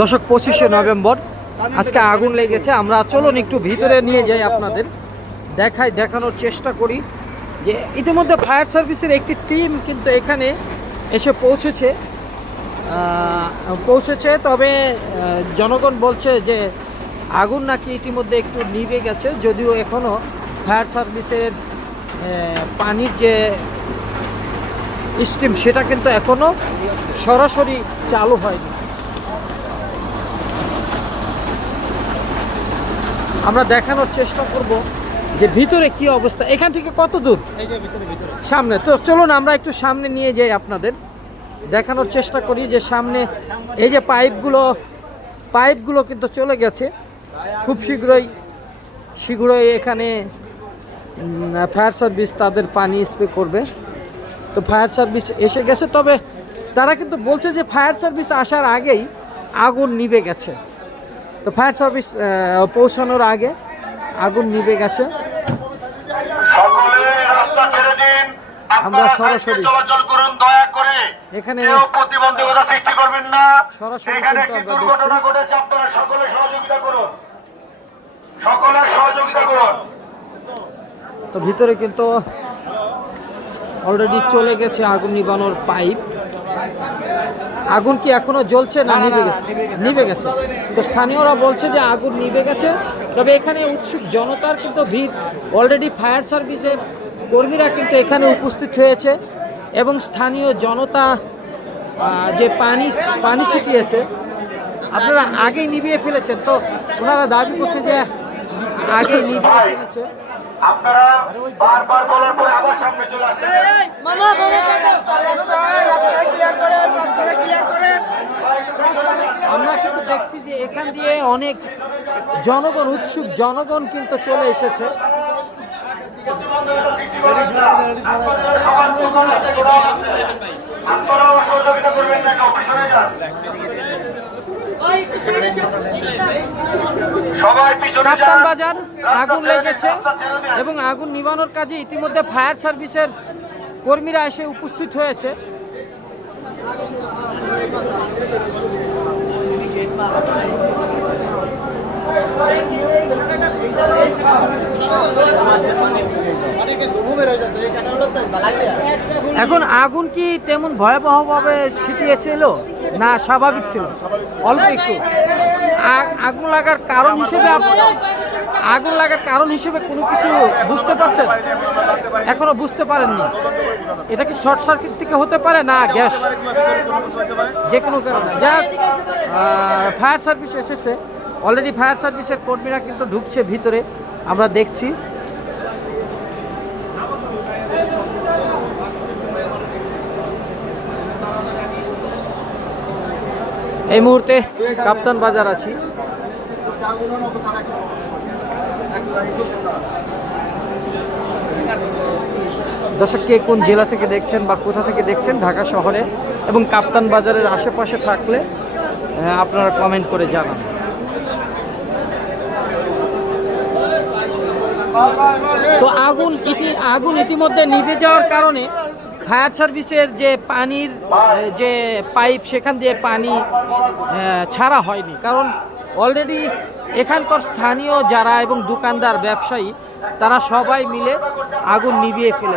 দশক পঁচিশে নভেম্বর। আজকে আগুন লেগেছে। আমরা চলুন একটু ভিতরে নিয়ে যাই আপনাদের। দেখাই, দেখানোর চেষ্টা করি যে ইতিমধ্যে ফায়ার সার্ভিসের একটি টিম কিন্তু এখানে এসে পৌঁছেছে। পৌঁছেছে, তবে জনগণ বলছে যে আগুন নাকি ইতিমধ্যে একটু নিভে গেছে। যদিও এখনও ফায়ার সার্ভিসের পানির যে স্টিম, সেটা কিন্তু এখনও সরাসরি চালু হয়নি। আমরা দেখানোর চেষ্টা করব যে ভিতরে কি অবস্থা। এখান থেকে কত দূর? সামনে। তো চলুন আমরা একটু সামনে নিয়ে যাই আপনাদের। দেখানোর চেষ্টা করি যে সামনে এই যে পাইপগুলো পাইপগুলো কিন্তু চলে গেছে। খুব শীঘ্রই শীঘ্রই এখানে ফায়ার সার্ভিস তাদের পানি স্প্রে করবে। তো ফায়ার সার্ভিস এসে গেছে তবে তারা কিন্তু বলছে যে ফায়ার সার্ভিস আসার আগেই আগুন নিভে গেছে। তো ফায়ার সার্ভিস পৌঁছানোর আগে আগুন নিভে গেছে। আমরা সরাসরি- চলাচল করুন দয়া করে। এখানে প্রতিবন্ধকতা সৃষ্টি করবেন না। সরাসরি এখানে একটি দুর্ঘটনা ঘটেছে? আপনারা সকলে সহযোগিতা করুন। সকলে সহযোগিতা করুন। তো ভিতরে কিন্তু অলরেডি চলে গেছে আগুন নিবানোর পাইপ আগুন কি এখনও জ্বলছে না নিভে গেছে নিভে গেছে তো স্থানীয়রা বলছে যে আগুন নিভে গেছে তবে এখানে উৎসুক জনতার কিন্তু ভিড় অলরেডি ফায়ার সার্ভিসের কর্মীরা কিন্তু এখানে উপস্থিত হয়েছে এবং স্থানীয় জনতা যে পানি পানি ছিটিয়েছে আপনারা আগেই নিভিয়ে ফেলেছেন তো ওনারা দাবি করছে যে আগেই নিভিয়ে ফেলেছে আপনারা বারবার বলার পরে আবার সামনে চলে আসছেন মামা মামা রাস্তা রাস্তা রাস্তা ক্লিয়ার করেন রাস্তা ক্লিয়ার করেন আমরা কিন্তু দেখছি যে এখান দিয়ে অনেক জনগণ উৎসুক জনগণ কিন্তু চলে এসেছে। কাপ্তান বাজার আগুন লেগেছে এবং আগুন নিবানোর কাজে ইতিমধ্যে ফায়ার সার্ভিসের কর্মীরা এসে উপস্থিত হয়েছে। এখন আগুন কি তেমন ভয়াবহভাবে ছিটিয়েছিল না, স্বাভাবিক ছিল। অল্প একটু। আগুন লাগার কারণ হিসেবে আগুন লাগার কারণ হিসেবে কোনো কিছু বুঝতে পারছেন? এখনও বুঝতে পারেননি। এটা কি শর্ট সার্কিট থেকে হতে পারে না গ্যাস? যে কোনো কারণে। যাক ফায়ার সার্ভিস এসেছে। অলরেডি ফায়ার সার্ভিসের কর্মীরা কিন্তু ঢুকছে ভিতরে। আমরা দেখছি। এই মুহূর্তে কাপ্তান বাজার আছি। দর্শক, কে কোন জেলা থেকে দেখছেন বা কোথা থেকে দেখছেন ঢাকা শহরে এবং কাপ্তান বাজারের আশেপাশে থাকলে আপনারা কমেন্ট করে জানান। তো আগুন ইতি, আগুন ইতিমধ্যে নিভে যাওয়ার কারণে ফায়ার সার্ভিসের যে পানির যে পাইপ, সেখান দিয়ে পানি ছাড়া হয়নি। কারণ অলরেডি এখানকার স্থানীয় যারা এবং দোকানদার ব্যবসায়ী তারা সবাই মিলে আগুন নিভিয়ে ফেলেছে।